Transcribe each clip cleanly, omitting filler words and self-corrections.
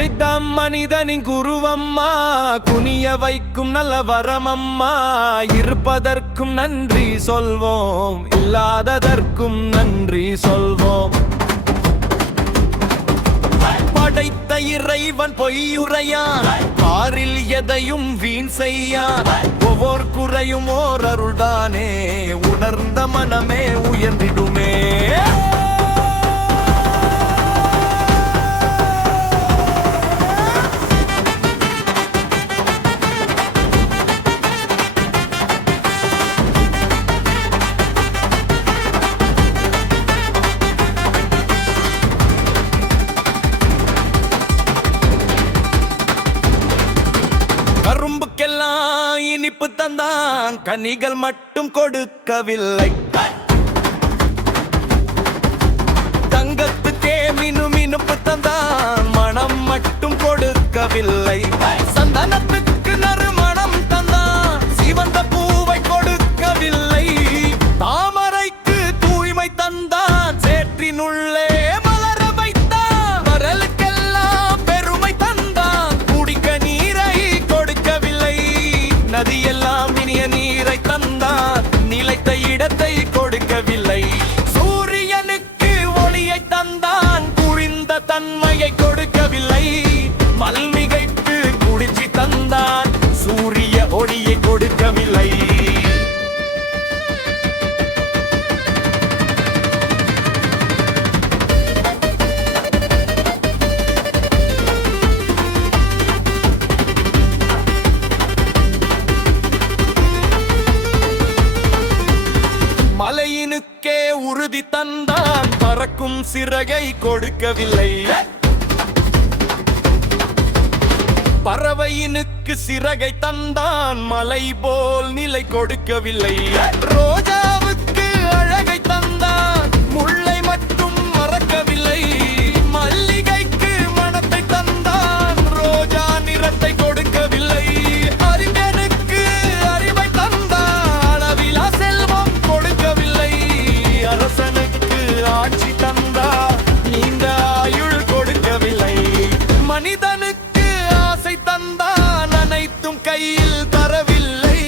குறைத்தாம் மனிதனின் குருவம்மா, குனிய வைக்கும் நல்ல வரமம்மா. இருப்பதற்கும் நன்றி சொல்வோம், இல்லாததற்கும் நன்றி சொல்வோம். படைத்த இறைவன் பொய்யுரையான், பாரில் எதையும் வீண் செய்யான். ஒவ்வொரு குறையும் ஓர் அருள்தானே, உணர்ந்த மனமே உயர்ந்திடுமே. கரும்புக்கெல்லாம் இனிப்பு தந்தான், கனிகள் மட்டும் கொடுக்கவில்லை. தங்கத்துக்கே மினுமினுப்பு தந்தான், மனம் மட்டும் கொடுக்கவில்லை. சந்தனத்துக்கு நறுமணம் தந்தான், சிவந்த பூவை கொடுக்கவில்லை. தாமரைக்கு தூய்மை தந்தான், சேற்றினுள்ளே மலர வைத்தான். வரலுக்கெல்லாம் பெருமை தந்தான், குடிக்க நீரை கொடுக்கவில்லை. நதியெல்லாம் இனிய நீரை தந்தான், நிலைத்த இடத்தை கொடுக்கவில்லை. சூரியனுக்கு ஒளியை தந்தான், குளிர்ந்த தன்மையை கொடுக்கவில்லை. மல்மிகைக்கு குடிச்சி தந்தான், சூரிய ஒளியை கொடுக்கவில்லை. மலையினுக்கே உறுதி தந்தான், பறக்கும் சிறகை கொடுக்கவில்லை. பறவையினுக்கு சிறகை தந்தான், மலை போல் நிலை கொடுக்கவில்லை. ரோஜாவுக்கு அழகை தந்தான், முல்லை மட்டும் மறக்கவில்லை. மல்லிகைக்கு மனத்தை தந்தான், ரோஜா நிறத்தை கொடுக்கவில்லை. அறிஞனுக்கு அறிவை தந்தான், அளவிலா செல்வம் கொடுக்கவில்லை. அரசனுக்கு ஆட்சி தந்தான், நீண்ட ஆயுள் கொடுக்கவில்லை. மனிதனுக்கு ஆசை தந்தான், அனைத்தும் கையில் தரவில்லை.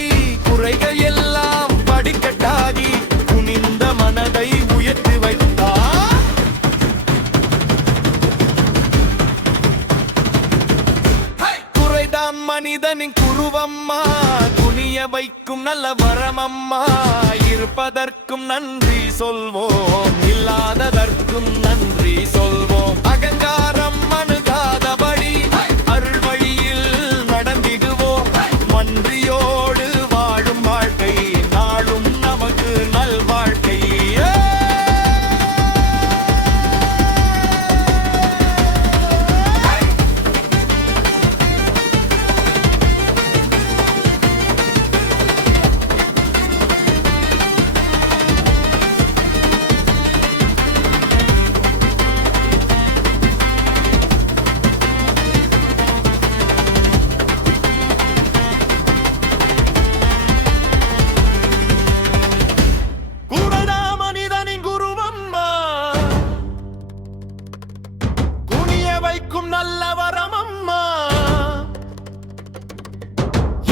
குறைகள் எல்லாம் படிக்கட்டாகி, குனிந்த மனதை உயர்த்தி வைத்தான். குறைதான் மனிதனின் குருவம்மா, குனிய வைக்கும் நல்ல வரமம்மா. இருப்பதற்கும் நன்றி சொல்வோம், இல்லாததற்கும் நன்றி சொல்வோம். அகங்காரம் அணுகாதபடி அருள் வழியில் நடந்திடுவோம். நன்றியோடு வாழும் வாழ்க்கை, நாளும் நமக்கு நல்வாழ்க்கை. நல்ல வரமம்மா,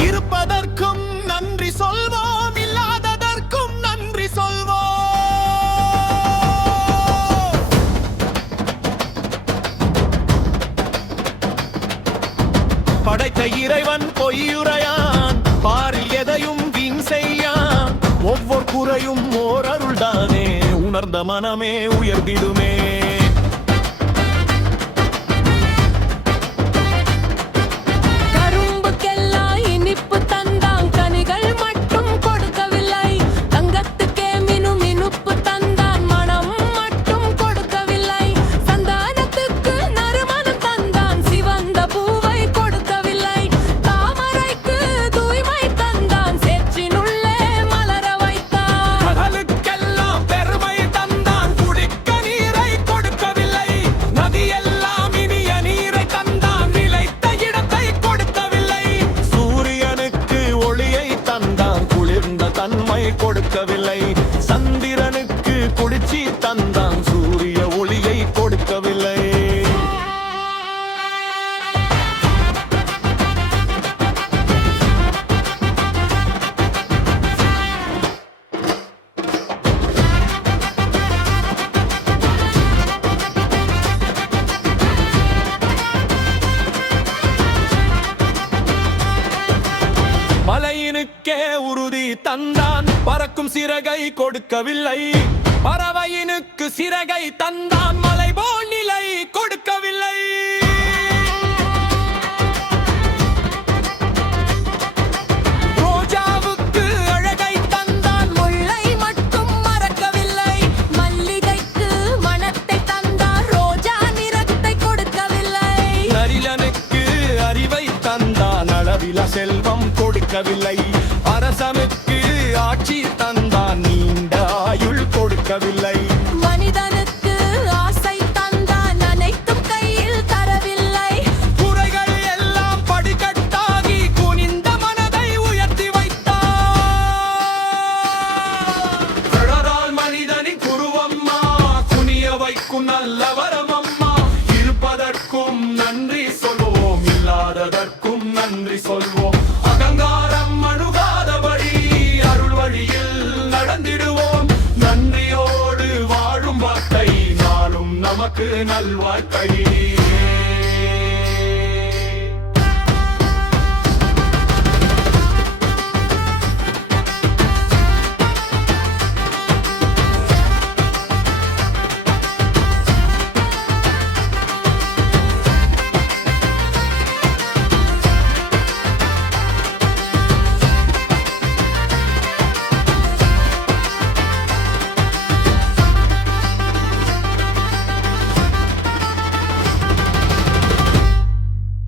இருப்பதற்கும் நன்றி சொல்வோம், இல்லாததற்கும் நன்றி சொல்வோம். படைத்த இறைவன் பொய்யுரையான், பாரில் எதையும் வீண் செய்யான். ஒவ்வொரு குறையும் ஓர் அருள்தானே, உணர்ந்த மனமே உயர்ந்திடுமே. கொடுக்கவில்லை. சந்திரனுக்கு குளிர்ச்சி தந்தான், சூரிய ஒளியை கொடுக்கவில்லை. தந்தான் பறக்கும் சிறகை கொடுக்கவில்லை பறவையினுக்கு சிறகை தந்தான் மலை போல் நிலை கொடுக்கவில்லை ரோஜாவுக்கு அழகை தந்தான் முல்லை மட்டும் மறக்கவில்லை மல்லிகைக்கு மணத்தை தந்தார் ரோஜா நிறத்தை கொடுக்கவில்லை நரிலனுக்கு அறிவை தந்தான் அளவில செல்வம் கொடுக்கவில்லை அரசனுக்கு ஆட்சி தந்தான் நீண்ட ஆயுள் கொடுக்கவில்லை மனிதனுக்கு ஆசை தந்தான் அனைத்தும் கையில் தரவில்லை குறைகள் எல்லாம் படிக்கட்டாகி குனிந்த மனதை உயர்த்தி வைத்தார் மனிதனின் குருவம்மா குனிய வைக்கும் நல்லவரம் அம்மா இருப்பதற்கும் நன்றி சொல்வோம் இல்லாததற்கும் நன்றி சொல்வோம் அகங்காரம் அணுகாதபடி அருள் வழியில் நடந்திடுவோம் நன்றியோடு வாழும் வார்த்தை நாளும் நமக்கு நல்வாழ்க்கை